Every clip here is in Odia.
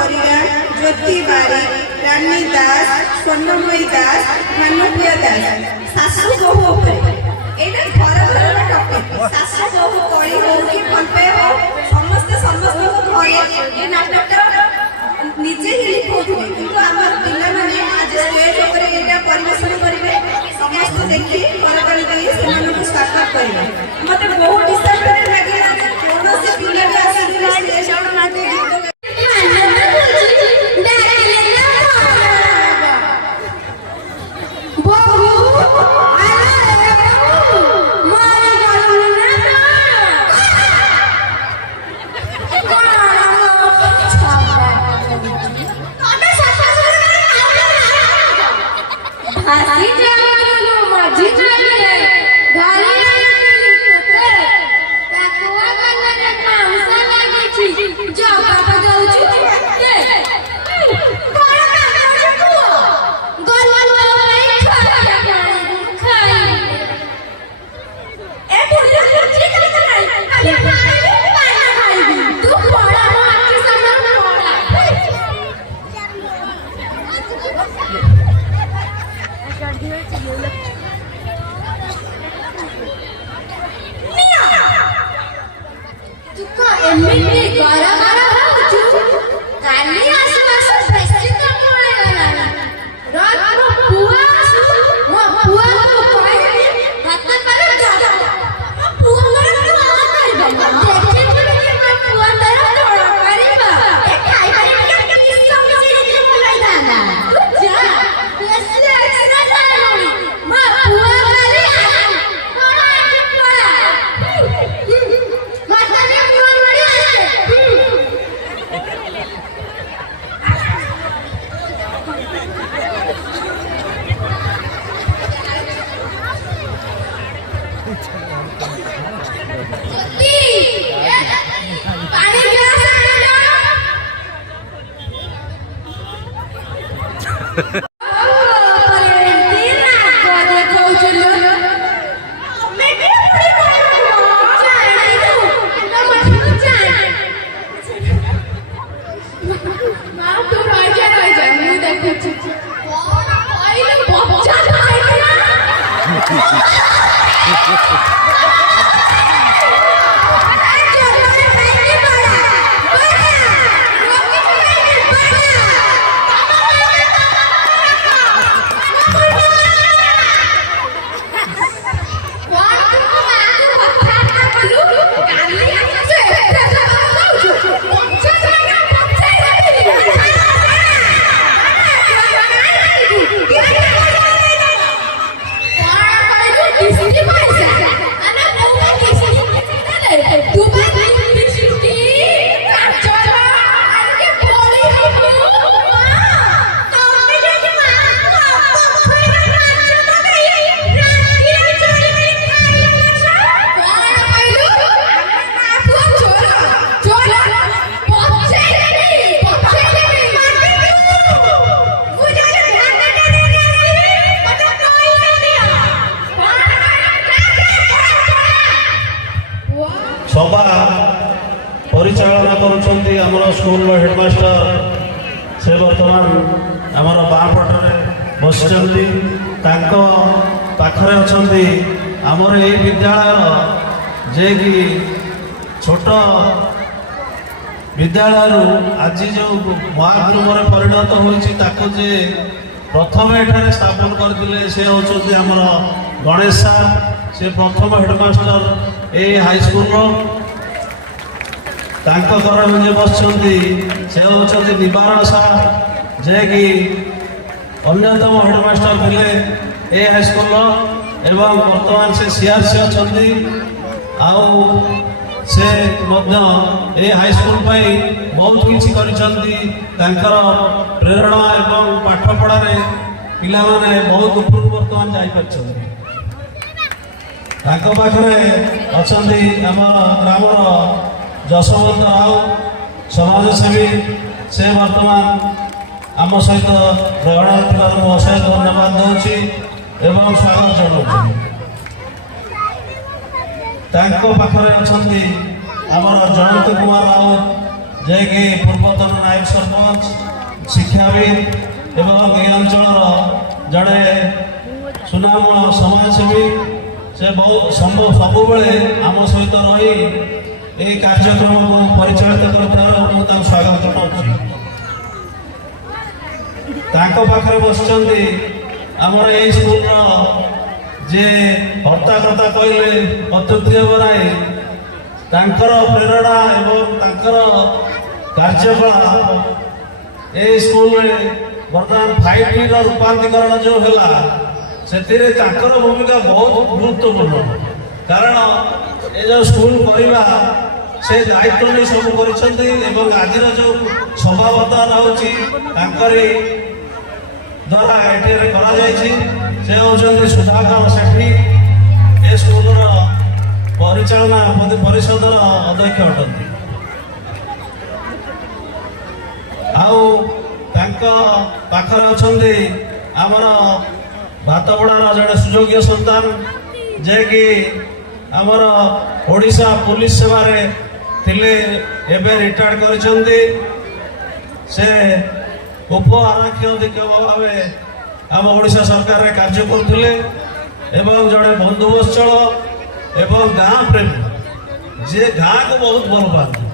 परिड़ा, ज्योति बारिक, रानी दास, स्वर्णमयी दास, मानवीय दास, सासू बहु उपरे एटा घर घर टॉपिक सासू बहु कली हो कि भलपे हो समस्त समस्त घरे ए नाटकटा निजे ही लिखोथि किंतु हमर पिला माने आज स्टेज ऊपर एटा परिवेशन करिवे समस्त देखि करकरी देई सेमान को स्वागत करिवे मते बहुत डिस्टर्ब लागिला कोनो से पिला के आसी स्टेज और नाटे गीत सभा परिचालना करुछंती हमर स्कूल हेडमास्टर से वर्तमान हमर बापटरे बसचंती ताको पाखरे अछंती हमर ए विद्यालय जे कि छोट विद्यालय आज जो महागृह परिणत होइछि ताको जे प्रथम एठारे स्थापन करथिले से होचंती हमर गणेश सार से प्रथम हेडमास्टर ए हाईस्कूल घर बसती से होती निवारण सार जे कि अन्यतम हेडमास्टर थे ए हाईस्कूल एवं वर्तमान से सीआरसी अच्छा से ए हाईस्कूल बहुत किसी कर प्रेरणा एवं पाठ पढ़ारे पिला माने बहुत ऊपर वर्तमान जापारे पाखे अच्छा आम ग्रामर जशवंत राव समाजसेवी से वर्तमान आम सहित ग्रहण अशेष धन्यवाद दूसरी एवं स्वागत जनाऊँ पाखे अच्छा आमर जयंत कुमार राउत जे कि पूर्वतन नायक ନାୟକ ସରପଞ୍ଚ ଶିକ୍ଷାବିଦ ଏବଂ ଏ ଅଞ୍ଚଳର ଜଣେ ସୁନାମ ସମାଜସେବୀ ସେ ସବୁବେଳେ ଆମ ସହିତ ରହି ଏହି କାର୍ଯ୍ୟକ୍ରମକୁ ପରିଚାଳିତ କରୁଥିବାରୁ ମୁଁ ତାଙ୍କୁ ସ୍ୱାଗତ ଜଣାଉଛି। ତାଙ୍କ ପାଖରେ ବସିଛନ୍ତି ଆମର ଏହି ସ୍କୁଲର ଯେ ହର୍ତ୍ତାକର୍ତ୍ତା କହିଲେ ଅତ୍ୟୁକ୍ତି ହେବ ନାହିଁ। ତାଙ୍କର ପ୍ରେରଣା ଏବଂ ତାଙ୍କର କାର୍ଯ୍ୟକଳାପ ଏହି ସ୍କୁଲରେ ବର୍ତ୍ତମାନ 5Tର ରୂପାନ୍ତରୀକରଣ ଯେଉଁ ହେଲା ସେଥିରେ ତାଙ୍କର ଭୂମିକା ବହୁତ ଗୁରୁତ୍ୱପୂର୍ଣ୍ଣ। କାରଣ ଏ ଯେଉଁ ସ୍କୁଲ କରିବା ସେ ଦାୟିତ୍ୱ ନେଇ ସବୁ କରିଛନ୍ତି ଏବଂ ଆଜିର ଯେଉଁ ସଭା ବର୍ତ୍ତମାନ ହେଉଛି ତାଙ୍କରି ଦ୍ୱାରା ଏଠାରେ କରାଯାଇଛି। ସେ ହେଉଛନ୍ତି ସୁଧାକର ସେଠୀ, ଏ ସ୍କୁଲର ପରିଚାଳନା ପରିଷଦର ଅଧ୍ୟକ୍ଷ ଅଟନ୍ତି। ଆଉ ତାଙ୍କ ପାଖରେ ଅଛନ୍ତି ଆମର ଭାତପଡ଼ାର ଜଣେ ସୁଯୋଗ୍ୟ ସନ୍ତାନ, ଯିଏକି ଆମର ଓଡ଼ିଶା ପୁଲିସ ସେବାରେ ଥିଲେ, ଏବେ ରିଟାୟାର୍ଡ କରିଛନ୍ତି। ସେ ଉପ ଆରକ୍ଷୀ ଅଧୀକ୍ଷକ ଭାବେ ଆମ ଓଡ଼ିଶା ସରକାରରେ କାର୍ଯ୍ୟ କରୁଥିଲେ ଏବଂ ଜଣେ ବନ୍ଧୁବତ୍ସଳ ଏବଂ ଗାଁ ପ୍ରେମୀ, ଯିଏ ଗାଁକୁ ବହୁତ ଭଲ ପାଆନ୍ତି।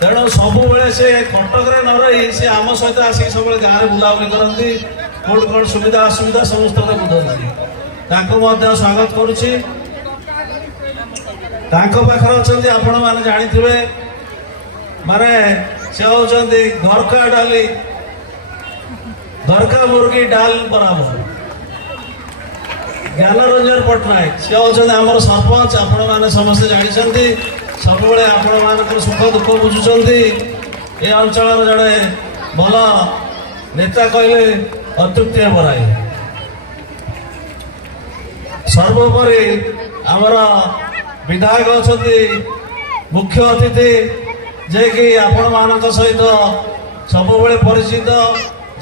ତେଣୁ ସବୁବେଳେ ସେ କଟକରେ ନ ରହି ସେ ଆମ ସହିତ ଆସିକି ସବୁବେଳେ ଗାଁରେ ବୁଲାବୁଲି କରନ୍ତି, କୋଉଠି କ'ଣ ସୁବିଧା ଅସୁବିଧା ସମସ୍ତଙ୍କ ବୁଝନ୍ତି। ତାଙ୍କୁ ମଧ୍ୟ ସ୍ୱାଗତ କରୁଛି। ତାଙ୍କ ପାଖରେ ଅଛନ୍ତି ଆପଣମାନେ ଜାଣିଥିବେ, ମାନେ ସେ ହେଉଛନ୍ତି ଘରକା ଡାଲି ଘରକା ମୁର୍ଗୀ ଡାଲ ବରାବର ଜ୍ଞାନରଞ୍ଜନ ପଟ୍ଟନାୟକ। ସେ ହେଉଛନ୍ତି ଆମର ସରପଞ୍ଚ। ଆପଣମାନେ ସମସ୍ତେ ଜାଣିଛନ୍ତି, ସବୁବେଳେ ଆପଣମାନଙ୍କର ସୁଖ ଦୁଃଖ ବୁଝୁଛନ୍ତି। ଏ ଅଞ୍ଚଳର ଜଣେ ଭଲ ନେତା କହିଲେ ଅତ୍ୟୁକ୍ତି ହେବ ନାହିଁ। ସର୍ବୋପରି ଆମର ବିଧାୟକ ଅଛନ୍ତି ମୁଖ୍ୟ ଅତିଥି, ଯିଏକି ଆପଣମାନଙ୍କ ସହିତ ସବୁବେଳେ ପରିଚିତ।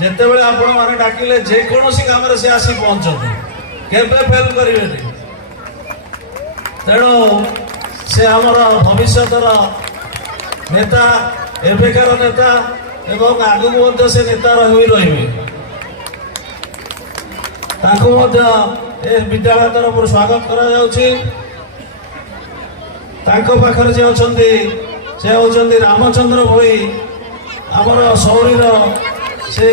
ଯେତେବେଳେ ଆପଣମାନେ ଡାକିଲେ ଯେକୌଣସି କାମରେ ସେ ଆସି ପହଞ୍ଚନ୍ତି, କେବେ ଫେଲ୍ କରିବେନି। ତେଣୁ ସେ ଆମର ଭବିଷ୍ୟତର ନେତା, ଏବେକାର ନେତା ଏବଂ ଆଗକୁ ମଧ୍ୟ ସେ ନେତା ରହିବେ। ତାଙ୍କୁ ମଧ୍ୟ ଏ ବିଦ୍ୟାଳୟ ତରଫରୁ ସ୍ୱାଗତ କରାଯାଉଛି। ତାଙ୍କ ପାଖରେ ଯେ ଅଛନ୍ତି ସେ ହେଉଛନ୍ତି ରାମଚନ୍ଦ୍ର ଭୋଇ, ଆମର ସୌରୀର ସେ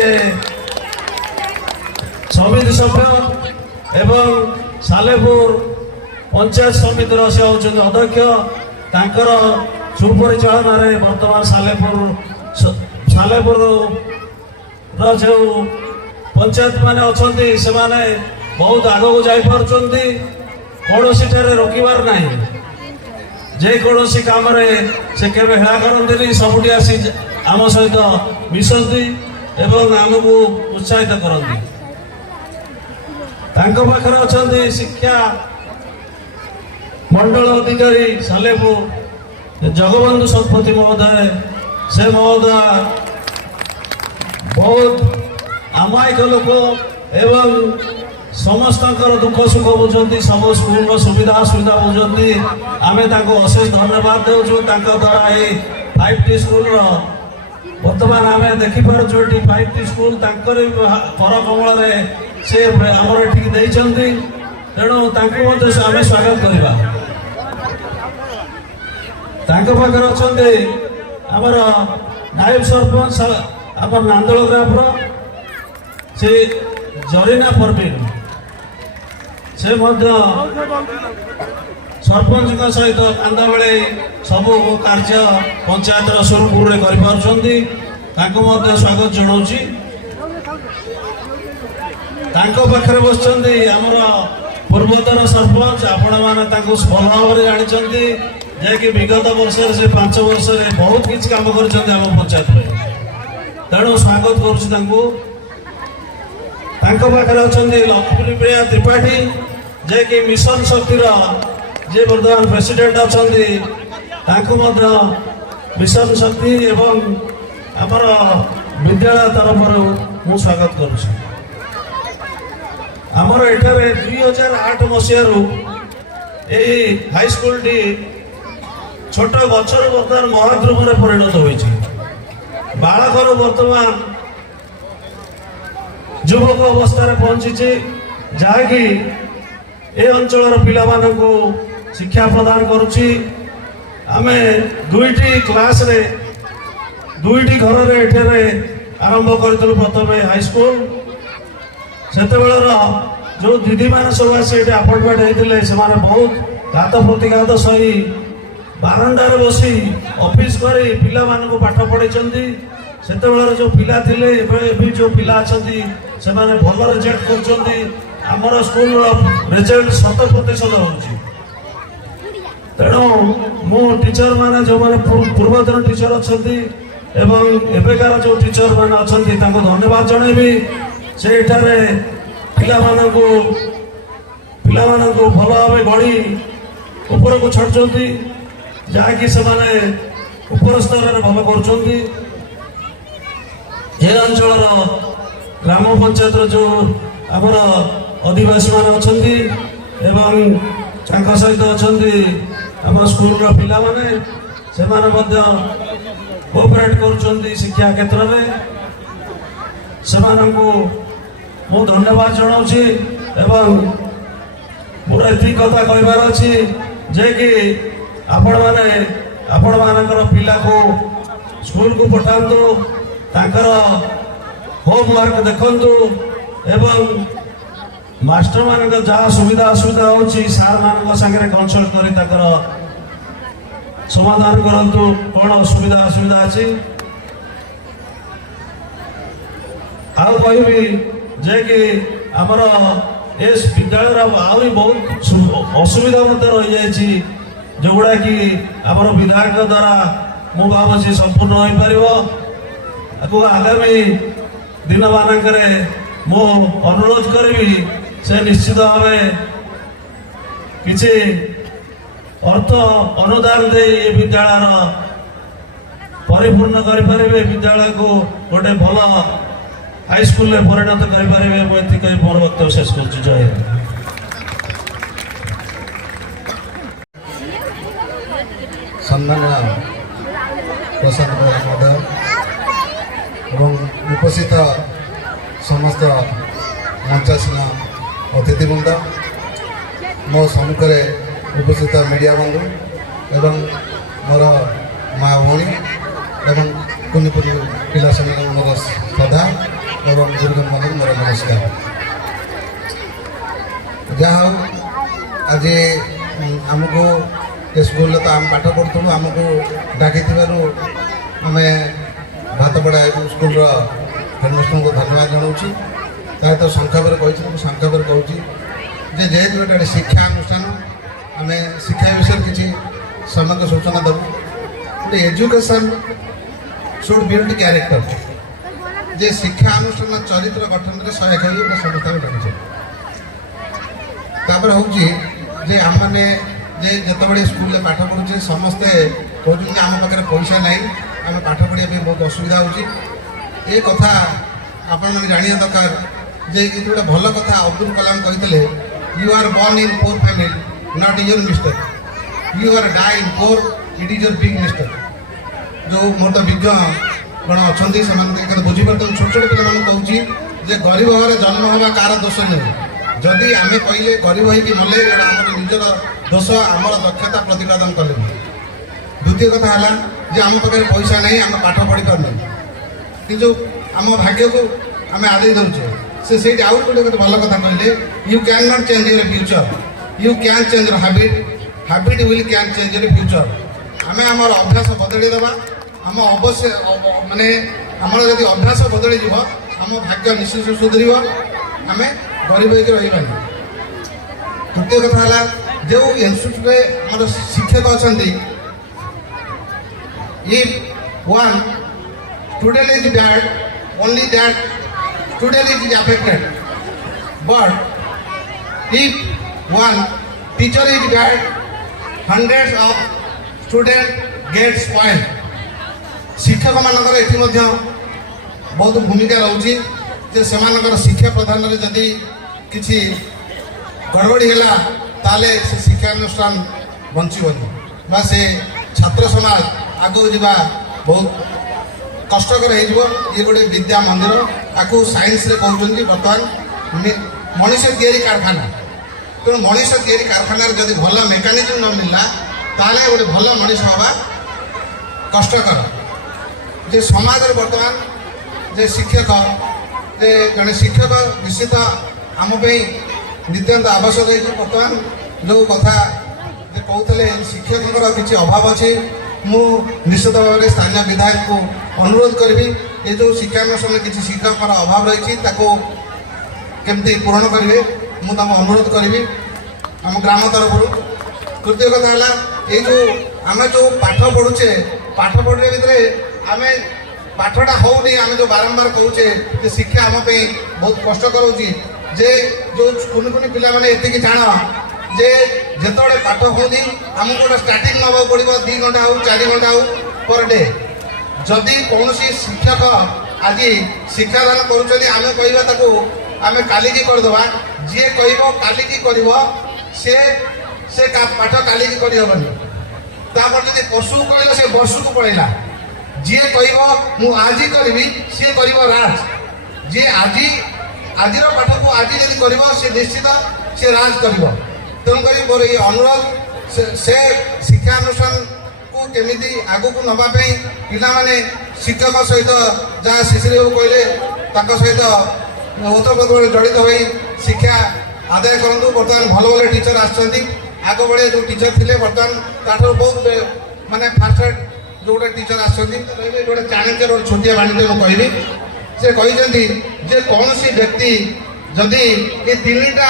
ସମିତି ସଭ୍ୟ ଏବଂ ସାଲେପୁର ପଞ୍ଚାୟତ ସମିତିର ସେ ହେଉଛନ୍ତି ଅଧ୍ୟକ୍ଷ। ତାଙ୍କର ସୁପରିଚାଳନାରେ ବର୍ତ୍ତମାନ ସାଲେପୁରର ଯେଉଁ ପଞ୍ଚାୟତ ମାନେ ଅଛନ୍ତି ସେମାନେ ବହୁତ ଆଗକୁ ଯାଇପାରୁଛନ୍ତି। କୌଣସିଠାରେ ରୋକିବାର ନାହିଁ। ଯେକୌଣସି କାମରେ ସେ କେବେ ହେଳା କରନ୍ତିନି, ସବୁଠି ଆସି ଆମ ସହିତ ମିଶନ୍ତି ଏବଂ ଆମକୁ ଉତ୍ସାହିତ କରନ୍ତି। ତାଙ୍କ ପାଖରେ ଅଛନ୍ତି ଶିକ୍ଷା ମଣ୍ଡଳ ଅଧିକାରୀ ସାଲେପୁର ଜଗବନ୍ଧୁ ଶତପଥୀ ମହୋଦୟ। ସେ ମହୋଦୟ ବହୁତ ଅମାୟିକ ଲୋକ ଏବଂ ସମସ୍ତଙ୍କର ଦୁଃଖ ସୁଖ ବୁଝନ୍ତି, ସବୁ ସ୍କୁଲର ସୁବିଧା ଅସୁବିଧା ବୁଝନ୍ତି। ଆମେ ତାଙ୍କୁ ଅଶେଷ ଧନ୍ୟବାଦ ଦେଉଛୁ। ତାଙ୍କ ଦ୍ୱାରା ଏଇ 5T ସ୍କୁଲର ବର୍ତ୍ତମାନ ଆମେ ଦେଖିପାରୁଛୁ, ଏଠି 5T ସ୍କୁଲ ତାଙ୍କରି କର କମଳରେ ସେ ଆମର ଏଠିକି ଦେଇଛନ୍ତି। ତେଣୁ ତାଙ୍କୁ ମଧ୍ୟ ଆମେ ସ୍ୱାଗତ କରିବା। ତାଙ୍କ ପାଖରେ ଅଛନ୍ତି ଆମର ନାୟବ ସରପଞ୍ଚ ଆମର ନାନ୍ଦୋଳ ଗ୍ରାମର ସେ ଜରିନା ପରବିନ। ସେ ମଧ୍ୟ ସରପଞ୍ଚଙ୍କ ସହିତ କାନ୍ଦାବେଳେ ସବୁ କାର୍ଯ୍ୟ ପଞ୍ଚାୟତର ସୁରୁଖୁରୁରେ କରିପାରୁଛନ୍ତି। ତାଙ୍କୁ ମଧ୍ୟ ସ୍ୱାଗତ ଜଣାଉଛି। ତାଙ୍କ ପାଖରେ ବସିଛନ୍ତି ଆମର ପୂର୍ବତନ ସରପଞ୍ଚ। ଆପଣମାନେ ତାଙ୍କୁ ଭଲ ଭାବରେ ଜାଣିଛନ୍ତି, ଯାହାକି ବିଗତ ବର୍ଷରେ ସେ 5 ବର୍ଷରେ ବହୁତ କିଛି କାମ କରିଛନ୍ତି ଆମ ପଞ୍ଚାୟତରେ। ତେଣୁ ସ୍ୱାଗତ କରୁଛି ତାଙ୍କୁ। ତାଙ୍କ ପାଖରେ ଅଛନ୍ତି ଲକ୍ଷ୍ମୀପ୍ରିୟା ତ୍ରିପାଠୀ, ଯିଏକି ମିଶନ ଶକ୍ତିର ଯିଏ ବର୍ତ୍ତମାନ ପ୍ରେସିଡେଣ୍ଟ ଅଛନ୍ତି। ତାଙ୍କୁ ମଧ୍ୟ ମିଶନ ଶକ୍ତି ଏବଂ ଆମର ବିଦ୍ୟାଳୟ ତରଫରୁ ମୁଁ ସ୍ୱାଗତ କରୁଛି। ଆମର ଏଠାରେ 2008 ମସିହାରୁ ଏହି ହାଇସ୍କୁଲଟି ଛୋଟ ଗଛରୁ ବର୍ତ୍ତମାନ ମହାଦ୍ରୁମରେ ପରିଣତ ହୋଇଛି। ବାଳକରୁ ବର୍ତ୍ତମାନ ଯୁବକ ଅବସ୍ଥାରେ ପହଞ୍ଚିଛି, ଯାହାକି ଏ ଅଞ୍ଚଳର ପିଲାମାନଙ୍କୁ ଶିକ୍ଷା ପ୍ରଦାନ କରୁଛି। ଆମେ 2ଟି କ୍ଲାସରେ 2ଟି ଘରରେ ଏଠାରେ ଆରମ୍ଭ କରିଥିଲୁ। ପ୍ରଥମେ ହାଇସ୍କୁଲ, ସେତେବେଳର ଯେଉଁ ଦିଦିମାନେ ସବୁ ଆସି ଏଠି ଆପଏଣ୍ଟମେଣ୍ଟ ହେଇଥିଲେ ସେମାନେ ବହୁତ ଘାତ ପ୍ରତିଘାତ ସହି ବାରଣ୍ଡାରେ ବସି ଅଫିସ କରି ପିଲାମାନଙ୍କୁ ପାଠ ପଢ଼ାଇଛନ୍ତି। ସେତେବେଳର ଯେଉଁ ପିଲା ଥିଲେ ଏବେ ଯେଉଁ ପିଲା ଅଛନ୍ତି ସେମାନେ ଭଲ ରେଜଲ୍ଟ କରୁଛନ୍ତି। ଆମର ସ୍କୁଲର ରେଜଲ୍ଟ 100% ହେଉଛି। ତେଣୁ ମୁଁ ଟିଚର ମାନେ ଯେଉଁମାନେ ପୂର୍ବତନ ଟିଚର ଅଛନ୍ତି ଏବଂ ଏବେକାର ଯେଉଁ ଟିଚର ମାନେ ଅଛନ୍ତି ତାଙ୍କୁ ଧନ୍ୟବାଦ ଜଣାଇବି। ସେ ଏଠାରେ ପିଲାମାନଙ୍କୁ ଭଲ ଭାବେ ଗଢ଼ି ଉପରକୁ ଛାଡ଼ୁଛନ୍ତି, ଯାହାକି ସେମାନେ ଉପର ସ୍ତରରେ ଭଲ କରୁଛନ୍ତି। ଏ ଅଞ୍ଚଳର ଗ୍ରାମ ପଞ୍ଚାୟତର ଯେଉଁ ଆମର ଅଧିବାସୀ ମାନେ ଅଛନ୍ତି ଏବଂ ତାଙ୍କ ସହିତ ଅଛନ୍ତି ଆମ ସ୍କୁଲର ପିଲାମାନେ, ସେମାନେ ମଧ୍ୟ କୋଅପରେଟ୍ କରୁଛନ୍ତି ଶିକ୍ଷା କ୍ଷେତ୍ରରେ। ସେମାନଙ୍କୁ ମୁଁ ଧନ୍ୟବାଦ ଜଣାଉଛି ଏବଂ ମୋର ଏତିକି କଥା କହିବାର ଅଛି ଯେ କି ଆପଣମାନଙ୍କର ପିଲାକୁ ସ୍କୁଲକୁ ପଠାନ୍ତୁ, ତାଙ୍କର ହୋମୱାର୍କ ଦେଖନ୍ତୁ ଏବଂ ମାଷ୍ଟରମାନଙ୍କ ଯାହା ସୁବିଧା ଅସୁବିଧା ହେଉଛି ସାର୍ମାନଙ୍କ ସାଙ୍ଗରେ କନସଲ୍ଟ କରି ତାଙ୍କର ସମାଧାନ କରନ୍ତୁ, କ'ଣ ଅସୁବିଧା ଅଛି। ଆଉ କହିବି ଯେ କି ଆମର ଏ ବିଦ୍ୟାଳୟର ଆହୁରି ବହୁତ ଅସୁବିଧା ମଧ୍ୟ ରହିଯାଇଛି, ଯେଉଁଗୁଡ଼ାକି ଆମର ବିଧାୟକ ଦ୍ୱାରା ମୁଁ ଭାବୁଛି ସମ୍ପୂର୍ଣ୍ଣ ହୋଇପାରିବ। ଆକୁ ଆଗାମୀ ଦିନମାନଙ୍କରେ ମୁଁ ଅନୁରୋଧ କରିବି ସେ ନିଶ୍ଚିତ ଭାବେ କିଛି ଅର୍ଥ ଅନୁଦାନ ଦେଇ ଏ ବିଦ୍ୟାଳୟର ପରିପୂର୍ଣ୍ଣ କରିପାରିବେ, ବିଦ୍ୟାଳୟକୁ ଗୋଟେ ଭଲ ହାଇସ୍କୁଲରେ ପରିଣତ କରିପାରିବେ। ମୁଁ ଏତିକି କହି ମୋର ବକ୍ତବ୍ୟ ଶେଷ କରୁଛି। ଜୟ ହିନ୍ଦ। ସମ୍ମାନୀୟ ପ୍ରଶାନ୍ତ ମହୋଦୟ ଏବଂ ଉପସ୍ଥିତ ସମସ୍ତ ମଞ୍ଚାସୀନ ଅତିଥିବୃନ୍ଦ, ମୋ ସମ୍ମୁଖରେ ଉପସ୍ଥିତ ମିଡ଼ିଆ ବନ୍ଧୁ ଏବଂ ମୋର ମା ଭଉଣୀ ଏବଂ କୁନି କୁନି ପିଲା ସେମାନଙ୍କୁ ମୋର ଶ୍ରଦ୍ଧା ଏବଂ ଗୁରୁଜନ ମଧ୍ୟ ମୋର ନମସ୍କାର। ଯାହା ହଉ ଆଜି ଆମକୁ ଏ ସ୍କୁଲରେ ତ ଆମେ ପାଠ ପଢ଼ୁଥିଲୁ, ଆମକୁ ଡାକିଥିବାରୁ ଆମେ ଭାତପଡ଼ା ସ୍କୁଲର ହେଡ଼ମାଷ୍ଟରଙ୍କୁ ଧନ୍ୟବାଦ ଜଣାଉଛି। ତାହା ତ ସଂକ୍ଷେପରେ କହିଛି, ମୁଁ ସଂକ୍ଷେପରେ କହୁଛି ଯେ ଯେହେତୁ ଏଟା ଗୋଟେ ଶିକ୍ଷା ଅନୁଷ୍ଠାନ, ଆମେ ଶିକ୍ଷା ବିଷୟରେ କିଛି ସମଗ୍ର ସୂଚନା ଦେବୁ। ଗୋଟେ ଏଜୁକେସନ୍ ସୁଡ୍ ବିଲ୍ଡ କ୍ୟାରେକ୍ଟର, ଯେ ଶିକ୍ଷା ଅନୁଷ୍ଠାନ ଚରିତ୍ର ଗଠନରେ ସହାୟକ ହୋଇ ଗୋଟେ ସମସ୍ତଙ୍କୁ ଜଣାଇছে। ତାପରେ ହେଉଛି ଯେ ଆମମାନେ ଯେ ଯେତେବେଳେ ସ୍କୁଲରେ ପାଠ ପଢ଼ୁଛେ ସମସ୍ତେ କହୁଛନ୍ତି ଆମ ପାଖରେ ପଇସା ନାହିଁ, ଆମେ ପାଠ ପଢ଼ିବା ପାଇଁ ବହୁତ ଅସୁବିଧା ହେଉଛି। ଏ କଥା ଆପଣମାନେ ଜାଣିବା ଦରକାର ଯେ କିନ୍ତୁ ଗୋଟେ ଭଲ କଥା ଅବଦୁଲ କଲାମ କହିଥିଲେ, you are born in poor family, not your mistake, you are die in poor, it is your big mistake. ଯେଉଁ ମୋର ତ ବିଜ୍ଞ ଗଣ ଅଛନ୍ତି ସେମାନେ କେତେ ବୁଝିପାରୁଛନ୍ତି। ଛୋଟ ଛୋଟ ପିଲାମାନଙ୍କୁ କହୁଛି ଯେ ଗରିବ ଘରେ ଜନ୍ମ ହେବା କାହାର ଦୋଷ ନୁହେଁ, ଯଦି ଆମେ କହିଲେ ଗରିବ ହେଇକି ମଲେ ଏଇଟା ଆମର ନିଜର ଦୋଷ, ଆମର ଦକ୍ଷତା ପ୍ରତିପାଦନ କଲେନି। ଦ୍ୱିତୀୟ କଥା ହେଲା ଯେ ଆମ ପାଖରେ ପଇସା ନାହିଁ, ଆମେ ପାଠ ପଢ଼ିପାରୁନି, କିନ୍ତୁ ଆମ ଭାଗ୍ୟକୁ ଆମେ ଆଦେଇ ଦେଉଛେ। ସେଇଠି ଆଉ ଗୋଟେ ଭଲ କଥା କହିଲେ, you can not change your future, you can change your habit, habit will can change your future. ଆମେ ଆମର ଅଭ୍ୟାସ ବଦଳେଇ ଦେବା, ଆମ ମାନେ ଆମର ଯଦି ଅଭ୍ୟାସ ବଦଳିଯିବ ଆମ ଭାଗ୍ୟ ନିଶ୍ଚିତ ସୁଧରିବ, ଆମେ ଗରିବ ହେଇକି ରହିବାନି। ତୃତୀୟ କଥା ହେଲା ଯେଉଁ ଇନଷ୍ଟିଚ୍ୟୁଟ୍ରେ ଆମର ଶିକ୍ଷକ ଅଛନ୍ତି, if one student is bad, only that student is affected, but if one teacher is bad, hundreds of students get spoiled. ଶିକ୍ଷକ ମାନଙ୍କର ଏଠି ମଧ୍ୟ ବହୁତ ଭୂମିକା ରହୁଛି ଯେ ସେମାନଙ୍କର ଶିକ୍ଷା ପ୍ରଦାନରେ ଯଦି କିଛି ଗଡ଼ବଡ଼ି ହେଲା ତାହେଲେ ସେ ଶିକ୍ଷାନୁଷ୍ଠାନ ବଞ୍ଚିବନି ବା ସେ ଛାତ୍ର ସମାଜ ଆଗକୁ ଯିବା ବହୁତ କଷ୍ଟକର ହେଇଯିବ। ଇଏ ଗୋଟେ ବିଦ୍ୟା ମନ୍ଦିର, ତାକୁ ସାଇନ୍ସରେ କହୁଛନ୍ତି ବର୍ତ୍ତମାନ ମଣିଷ ତିଆରି କାରଖାନା। ତେଣୁ ମଣିଷ ତିଆରି କାରଖାନାରେ ଯଦି ଭଲ ମେକାନିଜମ୍ ନ ମିଳିଲା ତାହେଲେ ଗୋଟେ ଭଲ ମଣିଷ ହେବା କଷ୍ଟକର। ଯେ ସମାଜରେ ବର୍ତ୍ତମାନ ଯେ ଶିକ୍ଷକ, ଯେ ଜଣେ ଶିକ୍ଷକ ନିଶ୍ଚିତ ଆମ ପାଇଁ ନିତ୍ୟାନ୍ତ ଆବଶ୍ୟକ ହେଇଛି। ବର୍ତ୍ତମାନ ଯେଉଁ କଥା ଯେ କହୁଥିଲେ ଶିକ୍ଷକଙ୍କର କିଛି ଅଭାବ ଅଛି, ମୁଁ ନିଶ୍ଚିତ ଭାବରେ ସ୍ଥାନୀୟ ବିଧାୟକଙ୍କୁ ଅନୁରୋଧ କରିବି ଏ ଯେଉଁ ଶିକ୍ଷାନୁଷ୍ଠାନରେ କିଛି ଶିକ୍ଷକଙ୍କର ଅଭାବ ରହିଛି ତାକୁ କେମିତି ପୂରଣ କରିବେ ମୁଁ ତାଙ୍କୁ ଅନୁରୋଧ କରିବି ଆମ ଗ୍ରାମ ତରଫରୁ। ତୃତୀୟ କଥା ହେଲା ଏଇ ଯେଉଁ ଆମେ ଯେଉଁ ପାଠ ପଢ଼ୁଛେ, ପାଠ ପଢ଼ିବା ଭିତରେ ଆମେ ପାଠଟା ହେଉନି, ଆମେ ଯେଉଁ ବାରମ୍ବାର କହୁଛେ ଯେ ଶିକ୍ଷା ଆମ ପାଇଁ ବହୁତ କଷ୍ଟ କରାଉଛି। ଯେ ଯେଉଁ କୁନି ପିଲାମାନେ ଏତିକି ଜାଣ ଯେ ଯେତେବେଳେ ପାଠ ହେଉନି ଆମକୁ ଗୋଟେ ଷ୍ଟାର୍ଟିଂ ନେବାକୁ ପଡ଼ିବ 2 ଘଣ୍ଟା ହେଉ 4 ଘଣ୍ଟା ହେଉ ପର ଡେ। ଯଦି କୌଣସି ଶିକ୍ଷକ ଆଜି ଶିକ୍ଷାଦାନ କରୁଛନ୍ତି ଆମେ କହିବା ତାକୁ ଆମେ କାଲିକି କରିଦେବା, ଯିଏ କହିବ କାଲିକି କରିବ ସେ ପାଠ କାଲିକି କରିହେବନି। ତାପରେ ଯଦି ପଶୁ କହିବ ସେ ବର୍ଷକୁ ପଳେଇଲା। ଯିଏ କହିବ ମୁଁ ଆଜି କରିବି ସିଏ କରିବ ରାଜ। ଯିଏ ଆଜିର ପାଠକୁ ଆଜି ଯଦି କରିବ ସେ ନିଶ୍ଚିତ ସେ ରାଜ କରିବ। ତେଣୁକରି ମୋର ଏଇ ଅନୁରୋଧ ସେ ଶିକ୍ଷାନୁଷ୍ଠାନକୁ କେମିତି ଆଗକୁ ନେବା ପାଇଁ ପିଲାମାନେ ଶିକ୍ଷକ ସହିତ ଯାହା ଶିଶିରବାବୁ କହିଲେ ତାଙ୍କ ସହିତ ଓତପ୍ରୋତଭାବେ ଜଡ଼ିତ ହୋଇ ଶିକ୍ଷା ଆଦାୟ କରନ୍ତୁ। ବର୍ତ୍ତମାନ ଭଲ ଭଲ ଟିଚର ଆସିଛନ୍ତି। ଆଗ ଭଳିଆ ଯେଉଁ ଟିଚର ଥିଲେ ବର୍ତ୍ତମାନ ତାଠାରୁ ବହୁତ ମାନେ ଫାଷ୍ଟ ଯେଉଁ ଗୋଟେ ଟିଚର ଆସୁଛନ୍ତି ଗୋଟେ ଚାଣକ୍ୟର ଗୋଟେ ଛୋଟିଆ ବାଣୀଟେ ମୁଁ କହିବି। ସେ କହିଛନ୍ତି ଯେ କୌଣସି ବ୍ୟକ୍ତି ଯଦି ଏ 3ଟା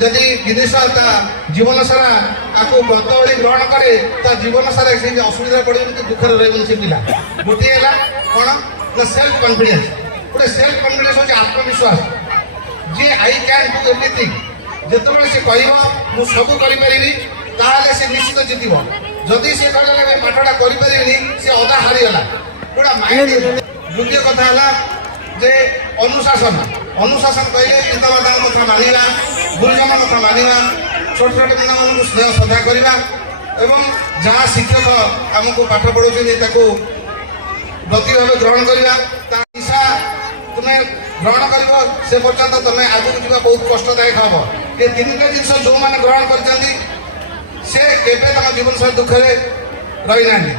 ଯଦି ଜିନିଷ ତା ଜୀବନ ସାରା ଆକୁ ବ୍ରତ ଭଳି ଗ୍ରହଣ କରେ ତା ଜୀବନ ସାରା ସେ ଅସୁବିଧାରେ ପଡ଼ିବନି କି ଦୁଃଖରେ ରହିବନି ସେ ପିଲା। ଗୋଟିଏ ହେଲା କ'ଣ ନା ସେଲ୍ଫ କନଫିଡେନ୍ସ। ଗୋଟେ ସେଲ୍ଫ କନଫିଡେନ୍ସ ହେଉଛି ଆତ୍ମବିଶ୍ୱାସ। ଯେ ଆଇ କ୍ୟାନ୍ ଡୁ ଏଭ୍ରିଥିଙ୍ଗ, ଯେତେବେଳେ ସେ କହିବ ମୁଁ ସବୁ କରିପାରିବି ତାହେଲେ ସେ ନିଶ୍ଚିତ ଜିତିବ। ଯଦି ସେ କହିଲେ ଏ ପାଠଟା କରିପାରିବିନି ସେ ଅଧା ହାରିଗଲା। ଗୋଟା ମାଇଣ୍ଡ। ଦ୍ୱିତୀୟ କଥା ହେଲା ଯେ ଅନୁଶାସନ। ଅନୁଶାସନ କହିଲେ ପିତାମାତାଙ୍କ କଥା ମାନିବା, ଗୁରୁଜନ କଥା ମାନିବା, ଛୋଟ ଛୋଟ ପିଲାମାନଙ୍କୁ ସ୍ନେହ ଶ୍ରଦ୍ଧା କରିବା ଏବଂ ଯାହା ଶିକ୍ଷକ ଆମକୁ ପାଠ ପଢ଼ାଉଛନ୍ତି ତାକୁ ବ୍ରତୀ ଭାବେ ଗ୍ରହଣ କରିବା। ତା ଇଚ୍ଛା ତୁମେ ଗ୍ରହଣ କରିବ ସେ ପର୍ଯ୍ୟନ୍ତ ତୁମେ ଆଗକୁ ଯିବା ବହୁତ କଷ୍ଟଦାୟକ ହେବ। ଏ 3ଟା ଜିନିଷ ଯେଉଁମାନେ ଗ୍ରହଣ କରିଛନ୍ତି ସେ କେବେ ତାଙ୍କ ଜୀବନ ସାରା ଦୁଃଖରେ ରହିନାହାନ୍ତି।